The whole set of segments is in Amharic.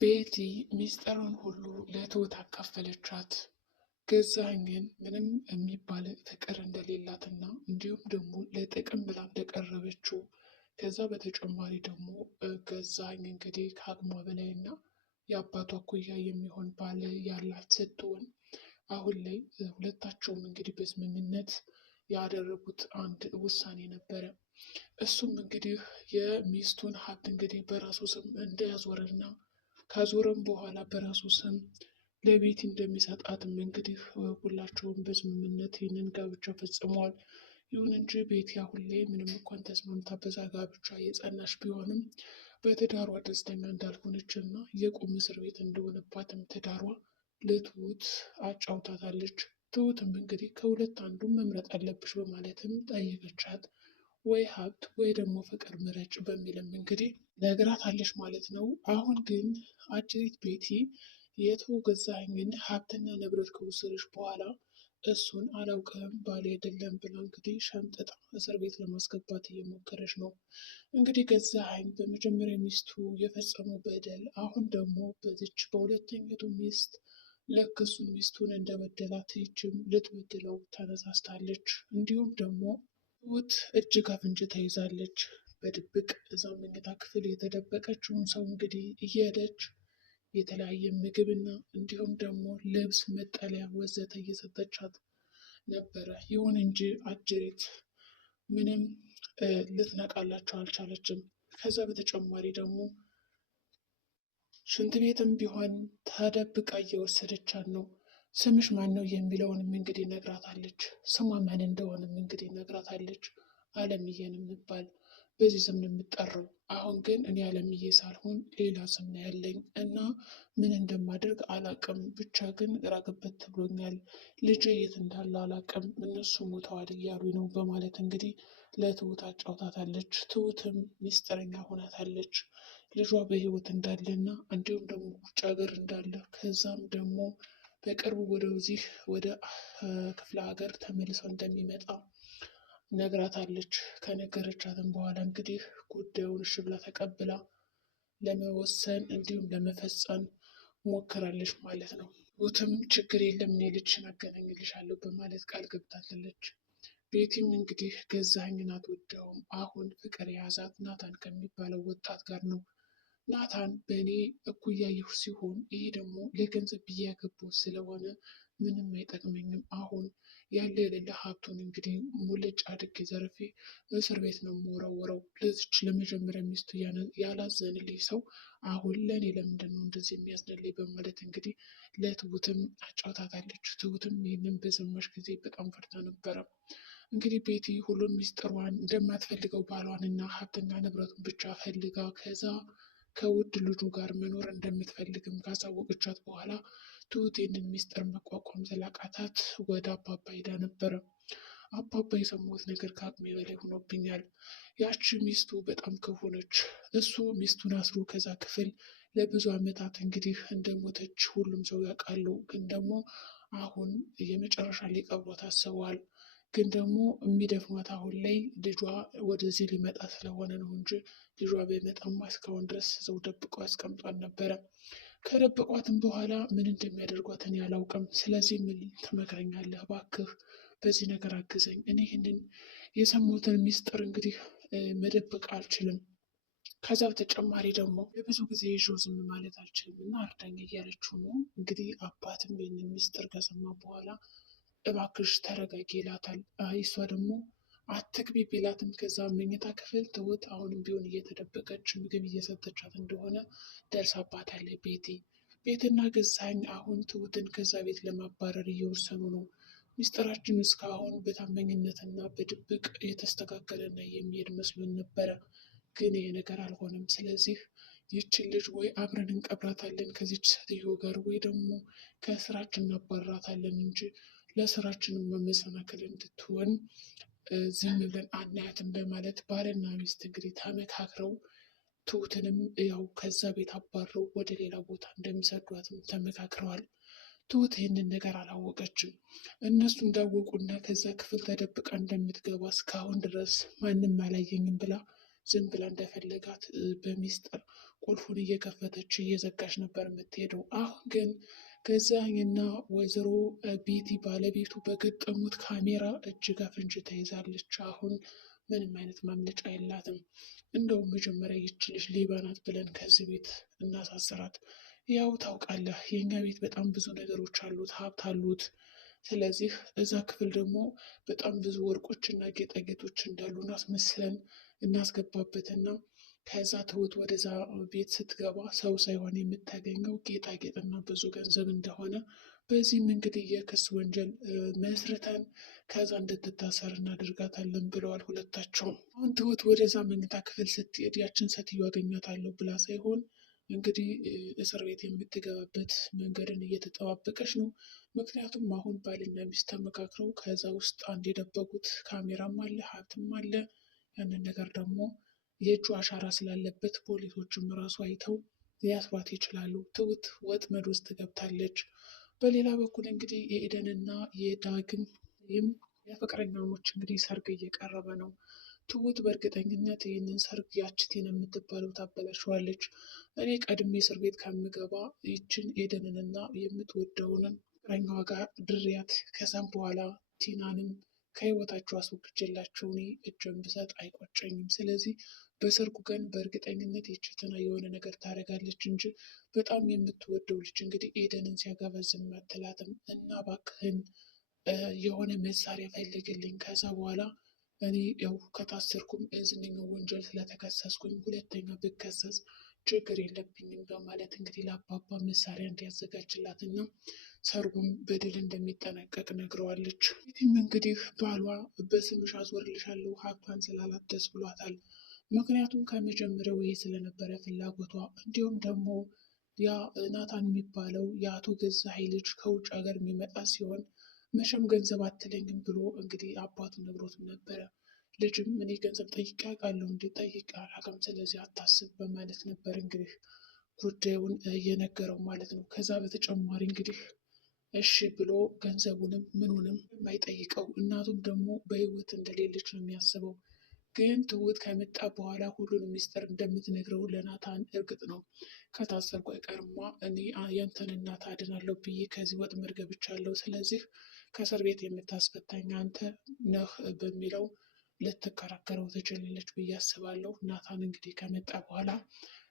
ቤቲ ሚስጥሩን ሁሉ ለትሁት አካፈለቻት። ገዛኸኝን ምንም የሚባል ፍቅር እንደሌላትና እንዲሁም ደግሞ ለጥቅም ብላ እንደቀረበችው ከዛ በተጨማሪ ደግሞ ገዛኸኝ እንግዲህ ከአቅሟ በላይና የአባቷ እኩያ የሚሆን ባል ያላት ስትሆን አሁን ላይ ሁለታቸውም እንግዲህ በስምምነት ያደረጉት አንድ ውሳኔ ነበረ። እሱም እንግዲህ የሚስቱን ሀብት እንግዲህ በራሱ ስም እንደያዞረና ካዞረም በኋላ በራሱ ስም ለቤቲ እንደሚሰጣትም እንግዲህ ሁላቸውም በስምምነት ይህንን ጋብቻ ፈጽመዋል። ይሁን እንጂ ቤቲ አሁን ላይ ምንም እንኳን ተስማምታ በዛ ጋብቻ የጸናሽ ቢሆንም በትዳሯ ደስተኛ እንዳልሆነች እና የቁም እስር ቤት እንደሆነባትም ትዳሯ ለትሁት አጫውታታለች። ትሁትም እንግዲህ ከሁለት አንዱ መምረጥ አለብሽ በማለትም ጠየቀቻት። ወይ ሀብት ወይ ደግሞ ፍቅር ምረጭ በሚልም እንግዲህ ነግራታለች ማለት ነው። አሁን ግን አጭሪት ቤቲ የትሁ ገዛኸኝን ሀብትና ንብረት ከወሰደች በኋላ እሱን አላውቅም ባል አይደለም ብላ እንግዲህ ሸምጥጣ እስር ቤት ለማስገባት እየሞከረች ነው። እንግዲህ ገዛኸኝ በመጀመሪያ ሚስቱ የፈጸመው በደል አሁን ደግሞ በዚች በሁለተኛቱ ሚስት ልክ እሱን ሚስቱን እንደበደላት ይችም ልትበድለው ተነሳስታለች። እንዲሁም ደግሞ ትሁት እጅግ አፍንጭ ተይዛለች። በድብቅ እዛ መኝታ ክፍል የተደበቀችውን ሰው እንግዲህ እየሄደች የተለያየ ምግብና እንዲሁም ደግሞ ልብስ፣ መጠለያ ወዘተ እየሰጠቻት ነበረ። ይሁን እንጂ አጅሬት ምንም ልትነቃላቸው አልቻለችም። ከዛ በተጨማሪ ደግሞ ሽንት ቤትም ቢሆን ተደብቃ እየወሰደቻት ነው። ስምሽ ማን ነው የሚለውንም እንግዲህ ነግራታለች። ስሟ ማን እንደሆነም እንግዲህ ነግራታለች። አለምዬን የምባል በዚህ ስም ነው የምጠራው። አሁን ግን እኔ አለምዬ ሳልሆን ሌላ ስም ነው ያለኝ እና ምን እንደማደርግ አላቅም። ብቻ ግን ራቅበት ብሎኛል። ልጄ የት እንዳለ አላቅም። እነሱ ሞተዋል እያሉ ነው በማለት እንግዲህ ለትሁት አጫውታታለች። ትሁትም ሚስጥረኛ ሆናታለች። ልጇ በህይወት እንዳለና እንዲሁም ደግሞ ውጭ ሀገር እንዳለ ከዛም ደግሞ በቅርቡ ወደዚህ ወደ ክፍለ ሀገር ተመልሶ እንደሚመጣ ነግራታለች። ከነገረቻትም በኋላ እንግዲህ ጉዳዩን እሺ ብላ ተቀብላ ለመወሰን እንዲሁም ለመፈጸም ሞክራለች ማለት ነው። ትሁትም ችግር የለም እኔ ልጅሽን አገናኝልሻለሁ በማለት ቃል ገብታለች። ቤቲም እንግዲህ ገዛኸኝን አትወደውም። አሁን ፍቅር የያዛት ናታን ከሚባለው ወጣት ጋር ነው። ናታን በእኔ እኩያ ይሁ ሲሆን ይሄ ደግሞ ለገንዘብ ብዬ ያገባሁት ስለሆነ ምንም አይጠቅመኝም። አሁን ያለ የሌለ ሀብቱን እንግዲህ ሙልጭ አድርጌ ዘርፌ እስር ቤት ነው የምወረወረው። ለዚች ለመጀመሪያ ሚስቱ ያላዘንልኝ ሰው አሁን ለእኔ ለምንድን ነው እንደዚህ የሚያዝንልኝ በማለት እንግዲህ ለትሁትም አጫውታታለች። ትሁትም ይህንን በሰማች ጊዜ በጣም ፈርታ ነበረ። እንግዲህ ቤቲ ሁሉን ሚስጥሯን እንደማትፈልገው ባሏንና ሀብትና ንብረቱን ብቻ ፈልጋ ከዛ ከውድ ልጁ ጋር መኖር እንደምትፈልግም ካሳወቀቻት በኋላ ትሁት ይህንን ሚስጥር መቋቋም ስላቃታት ወደ አባባ ሄዳ ነበረ። አባባ የሰሙት ነገር ከአቅሜ በላይ ሆኖብኛል። ያቺ ሚስቱ በጣም ክፉ ነች። እሱ ሚስቱን አስሮ ከዛ ክፍል ለብዙ ዓመታት እንግዲህ እንደሞተች ሁሉም ሰው ያውቃሉ። ግን ደግሞ አሁን የመጨረሻ ሊቀብሯት አስበዋል። ግን ደግሞ የሚደፍኗት አሁን ላይ ልጇ ወደዚህ ሊመጣ ስለሆነ ነው እንጂ ልጇ በመጣማ እስካሁን ድረስ ሰው ደብቆ ያስቀምጧን ነበረ። ከደበቋትም በኋላ ምን እንደሚያደርጓት እኔ አላውቅም። ስለዚህ ምን ትመክረኛለህ? እባክህ በዚህ ነገር አግዘኝ። እኔ ይህንን የሰሙትን ሚስጥር እንግዲህ መደበቅ አልችልም። ከዛ በተጨማሪ ደግሞ ለብዙ ጊዜ ይዤው ዝም ማለት አልችልም እና እርዳኝ እያለችው ነው። እንግዲህ አባትም ይህንን ሚስጥር ከሰማ በኋላ እባክሽ ተረጋጊ ይላታል። እሷ ደግሞ አትግቢ ቢላትም ከዛ መኝታ ክፍል ትሁት አሁንም ቢሆን እየተደበቀች ምግብ እየሰጠቻት እንደሆነ ደርሳባታለች ቤቲ። ቤትና ገዛኸኝ አሁን ትሁትን ከዛ ቤት ለማባረር እየወሰኑ ነው። ሚስጥራችን እስካሁን በታማኝነትና በድብቅ የተስተካከለና የሚሄድ መስሎን ነበረ፣ ግን ይሄ ነገር አልሆነም። ስለዚህ ይችን ልጅ ወይ አብረን እንቀብራታለን ከዚች ሴትዮ ጋር ወይ ደግሞ ከስራችን እናባራታለን እንጂ ለስራችንም መሰናክል እንድትሆን ዝም ብለን አናያትም በማለት ባልና ሚስት እንግዲህ ተመካክረው ትሁትንም ያው ከዛ ቤት አባረው ወደ ሌላ ቦታ እንደሚሰዷትም ተመካክረዋል። ትሁት ይህንን ነገር አላወቀችም። እነሱ እንዳወቁና ከዛ ክፍል ተደብቃ እንደምትገባ እስካሁን ድረስ ማንም አላየኝም ብላ ዝም ብላ እንደፈለጋት በሚስጥር ቁልፉን እየከፈተች እየዘጋች ነበር የምትሄደው። አሁን ግን ገዛኸኝና ወይዘሮ ቤቲ ባለቤቱ በገጠሙት ካሜራ እጅ ከፍንጅ ተይዛለች። አሁን ምንም አይነት ማምለጫ የላትም። እንደውም መጀመሪያ ይች ልጅ ሌባ ናት ብለን ከዚህ ቤት እናሳስራት። ያው ታውቃለህ የእኛ ቤት በጣም ብዙ ነገሮች አሉት፣ ሀብት አሉት። ስለዚህ እዛ ክፍል ደግሞ በጣም ብዙ ወርቆችና ጌጣጌጦች እንዳሉን አስመስለን እናስገባበትና ከዛ ትሁት ወደዛ ቤት ስትገባ ሰው ሳይሆን የምታገኘው ጌጣጌጥና ብዙ ገንዘብ እንደሆነ በዚህም እንግዲህ የክስ ወንጀል መስርተን ከዛ እንድትታሰር እናደርጋታለን ብለዋል ሁለታቸውም። አሁን ትሁት ወደዛ መኝታ ክፍል ስትሄድ ያችን ሴትዮ አገኛታለሁ ብላ ሳይሆን እንግዲህ እስር ቤት የምትገባበት መንገድን እየተጠባበቀች ነው። ምክንያቱም አሁን ባልና ሚስት ተመካክረው ከዛ ውስጥ አንድ የደበቁት ካሜራም አለ፣ ሀብትም አለ። ያንን ነገር ደግሞ የእጁ አሻራ ስላለበት ፖሊሶችም ራሱ አይተው ሊያስሯት ይችላሉ። ትሁት ወጥመድ ውስጥ ገብታለች። በሌላ በኩል እንግዲህ የኤደንና የዳግም ወይም የፍቅረኛሞች እንግዲህ ሰርግ እየቀረበ ነው። ትሁት በእርግጠኝነት ይህንን ሰርግ ያችቴን የምትባለው ታበላሸዋለች። እኔ ቀድሜ እስር ቤት ከምገባ ይችን ኤደንንና የምትወደውንም ፍቅረኛዋ ጋር ድሪያት ከዛም በኋላ ቲናንም ከህይወታቸው አስወግጄላቸው እኔ እጄን ብሰጥ አይቆጨኝም። ስለዚህ በሰርጉ ቀን በእርግጠኝነት ይችትና የሆነ ነገር ታደርጋለች እንጂ በጣም የምትወደው ልጅ እንግዲህ ኤደንን ሲያገባ ዝም አትላትም። እና እባክህን የሆነ መሳሪያ ፈልግልኝ፣ ከዛ በኋላ እኔ ያው ከታሰርኩም እዝንኛው ወንጀል ስለተከሰስኩኝ ሁለተኛ ብከሰስ ችግር የለብኝም በማለት እንግዲህ ለአባባ መሳሪያ እንዲያዘጋጅላት እና ሰርጉም በድል እንደሚጠናቀቅ ነግረዋለች። ይህም እንግዲህ ባሏ በስምሽ አዞርልሻለሁ ሀብቷን ስላላት ደስ ብሏታል። ምክንያቱም ከመጀመሪያው ይሄ ስለነበረ ፍላጎቷ፣ እንዲሁም ደግሞ ያ ናታን የሚባለው የአቶ ገዛኸኝ ልጅ ከውጭ ሀገር የሚመጣ ሲሆን መቼም ገንዘብ አትለኝም ብሎ እንግዲህ አባቱ ነግሮትም ነበረ። ልጅም እኔ ገንዘብ ጠይቄ አውቃለሁ እንዴ? ጠይቄ አላውቅም፣ ስለዚህ አታስብ በማለት ነበር እንግዲህ ጉዳዩን እየነገረው ማለት ነው። ከዛ በተጨማሪ እንግዲህ እሺ ብሎ ገንዘቡንም ምኑንም የማይጠይቀው እናቱም ደግሞ በህይወት እንደሌለች ነው የሚያስበው። ግን ትሁት ከመጣ በኋላ ሁሉንም ሚስጥር እንደምትነግረው ለናታን እርግጥ ነው። ከታሰርኩ አይቀርማ እኔ ያንተን እናት አድናለሁ ብዬ ከዚህ ወጥመድ ገብቻለሁ። ስለዚህ ከእስር ቤት የምታስፈታኝ አንተ ነህ በሚለው ልትከራከረው ትችላለች ብዬ አስባለሁ። ናታን እንግዲህ ከመጣ በኋላ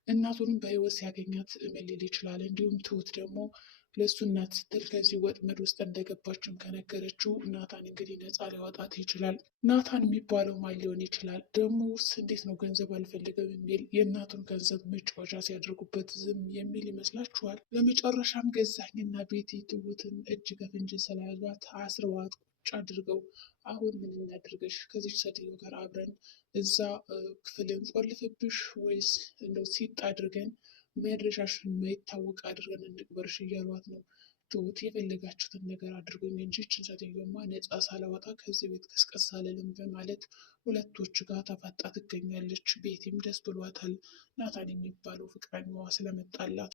እናቱንም በህይወት ሲያገኛት ምን ሊል ይችላል? እንዲሁም ትሁት ደግሞ ለእሱ እናት ስትል ከዚህ ወጥመድ ውስጥ እንደገባችም ከነገረችው ናታን እንግዲህ ነፃ ሊያወጣት ይችላል። ናታን የሚባለው ማን ሊሆን ይችላል? ደግሞ ውስጥ እንዴት ነው ገንዘብ አልፈልግም የሚል የእናቱን ገንዘብ መጫወቻ ሲያደርጉበት ዝም የሚል ይመስላችኋል? ለመጨረሻም ገዛኸኝና ቤቲ ትሁትን እጅ ከፍንጅ ስለያዟት አስረዋት ቁጭ አድርገው አሁን ምን እናድርገሽ? ከዚች ሴትዮ ጋር አብረን እዛ ክፍልን ቆልፍብሽ ወይስ እንደው ሲጥ አድርገን መድረሻሽን የማይታወቅ አድርገን እንቅበርሽ እያሏት ነው። ትሁት የፈለጋችሁትን ነገር አድርጎኝ እንጂ ይህችን ሴትዮማ ነፃ ሳላወጣ ከዚህ ቤት ቀስቀስ አልልም በማለት ሁለቶች ጋር ተፋጣ ትገኛለች። ቤቲም ደስ ብሏታል ናታን የሚባለው ፍቅረኛዋ ስለመጣላት።